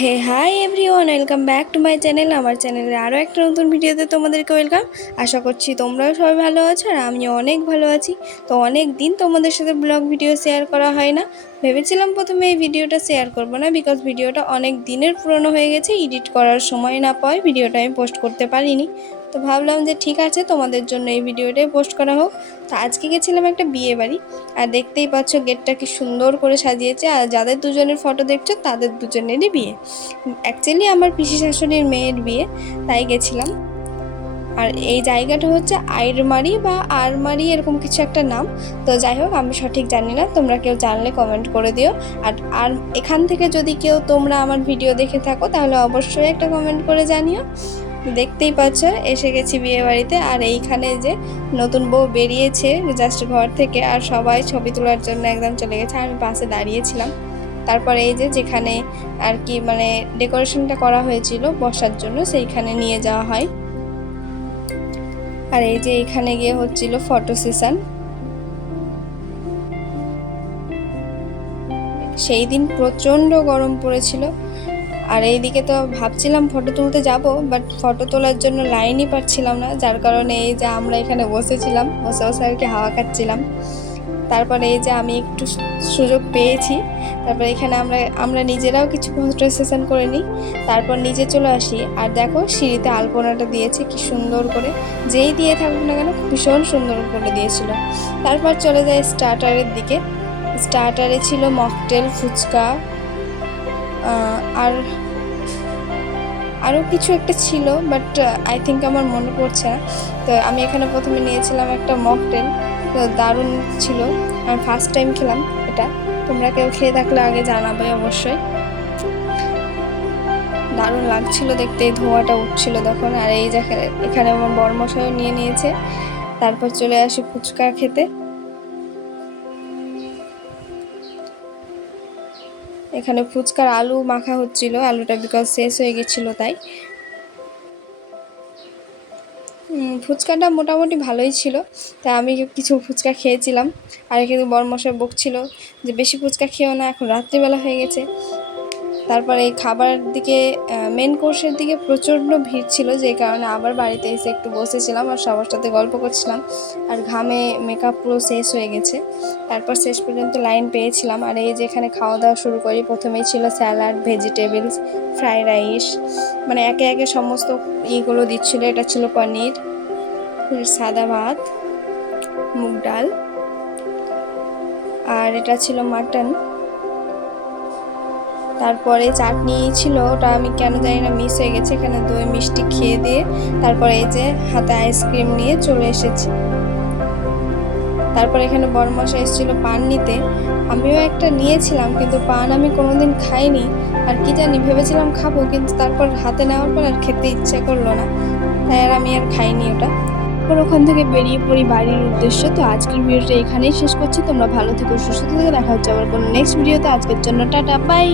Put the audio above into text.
Hey hi everyone welcome back to my channel আমার চ্যানেলে আরও একটা নতুন ভিডিওতে তোমাদেরকে ওয়েলকাম আশা করছি তোমরাও সবাই ভালো আছো আর আমিও অনেক ভালো আছি। তো অনেক দিন তোমাদের সাথে ব্লগ ভিডিও শেয়ার করা হয় না। ভেবেছিলাম প্রথমে এই ভিডিওটা শেয়ার করব না বিকজ ভিডিওটা অনেক দিনের পুরনো হয়ে গেছে এডিট করার সময় না পাওয়ায় ভিডিওটা আমি পোস্ট করতে পারিনি। তো ভাবলাম যে ঠিক আছে, তোমাদের জন্য এই ভিডিওটাই পোস্ট করা হোক। তো আজকে গেছিলাম একটা বিয়ে বাড়ি, আর দেখতেই পাচ্ছ গেটটা কি সুন্দর করে সাজিয়েছে, আর যাদের দুজনের ফটো দেখছ, তাদের দুজনেরই বিয়ে। অ্যাকচুয়ালি আমার পিসি শাশুড়ির মেয়ের বিয়ে, তাই গেছিলাম। আর এই জায়গাটা হচ্ছে আইরমারি বা আরমারি এরকম কিছু একটা নাম। তো যাই হোক, আমি সঠিক জানি না, তোমরা কেউ জানলে কমেন্ট করে দিও। আর আর এখান থেকে যদি কেউ তোমরা আমার ভিডিও দেখে থাকো, তাহলে অবশ্যই একটা কমেন্ট করে জানিও। দেখতেই পাচ্ছ, এসে গেছি বিয়ে বাড়িতে আর এইখানে যে নতুন বউ বেরিয়েছে জাস্ট ঘর থেকে, আর সবাই ছবি তোলার জন্য একদম চলে গেছে। আমি পাশে দাঁড়িয়েছিলাম। তারপরে এই যে যেখানে আর কি মানে ডেকোরেশনটা করা হয়েছিল বসার জন্য, সেইখানে নিয়ে যাওয়া হয়। আর এই যে এখানে গিয়ে হচ্ছিল ফটো সেশন। সেই দিন প্রচণ্ড গরম পড়েছিল। আর এইদিকে তো ভাবছিলাম ফটো তুলতে যাব বাট ফটো তোলার জন্য লাইনই পাচ্ছিলাম না, যার কারণে এই যে আমরা এখানে বসেছিলাম, বসে বসে আর কি হাওয়া খাচ্ছিলাম। তারপরে এই যে আমি একটু সুযোগ পেয়েছি, তারপর এখানে আমরা আমরা নিজেরাও কিছু ফটো সেশন করে নিই, তারপর নিজে চলে আসি। আর দেখো, সিঁড়িতে আলপনাটা দিয়েছে, কি সুন্দর করে। যেই দিয়ে থাকুক না কেন, ভীষণ সুন্দর করে দিয়েছিল। তারপর চলে যায় স্টার্টারের দিকে। স্টার্টারে ছিল মকটেল ফুচকা আর আরও কিছু একটা ছিল বাট আই থিঙ্ক আমার মনে পড়ছে না। তো আমি এখানে প্রথমে নিয়েছিলাম একটা মকটেল তো দারুণ ছিল। আমি ফার্স্ট টাইম খেলাম এটা। তোমরা কেউ খেয়ে থাকলে আগে জানাবে অবশ্যই। দারুণ লাগছিল দেখতে, এই ধোঁয়াটা উঠছিল তখন। আর এই যে এখানে আমার বর্মশাইও নিয়ে নিয়েছে। তারপর চলে আসি ফুচকা খেতে। এখানে ফুচকার আলু মাখা হচ্ছিল, আলুটা বিকজ শেষ হয়ে গেছিল তাই। ফুচকাটা মোটামুটি ভালোই ছিল, তাই আমি কিছু ফুচকা খেয়েছিলাম। আর কিন্তু বরমশাই বকছিল যে, বেশি ফুচকা খেয়েও না, এখন রাত্রিবেলা হয়ে গেছে। তারপরে এই খাবার দিকে মেন কোর্সের দিকে প্রচণ্ড ভিড় ছিল যে কারণে আবার বাড়িতে এসে একটু বসেছিলাম আর সবার সাথে গল্প করছিলাম। আর ঘামে মেকআপ পুরো শেষ হয়ে গেছে। তারপর শেষ পর্যন্ত লাইন পেয়েছিলাম। আর এই যেখানে খাওয়া দাওয়া শুরু করি, প্রথমেই ছিল স্যালাড ভেজিটেবলস ফ্রাইড রাইস মানে একে একে সমস্ত ইগুলো দিচ্ছিল। এটা ছিল পনির, সাদা ভাত, মুগ ডাল, আর এটা ছিল মাটন। তারপরে চাটনি ছিল, ওটা আমি কেন জানি না মিস হয়ে গেছে, এখানে দই মিষ্টি খেয়ে দিয়ে তারপরে এই যে হাতে আইসক্রিম নিয়ে চলে এসেছি। তারপর এখানে বড় মশা এসেছিল পান নিতে। আমিও একটা নিয়েছিলাম, কিন্তু পান আমি কোনোদিন খাইনি। আর কি জানি, ভেবেছিলাম খাব, কিন্তু তারপর হাতে নেওয়ার পর আর খেতে ইচ্ছে করল না। তাই আর আমি আর খাইনি ওটা। তারপর ওখান থেকে বেরিয়ে পড়ি বাড়ির উদ্দেশ্য। তো আজকের ভিডিওটা এখানেই শেষ করছি। তোমরা ভালো থেকো, সুস্থ থেকে। দেখা হচ্ছে আবার কোনো নেক্সট ভিডিওতে আজকের জন্য টাটা বাই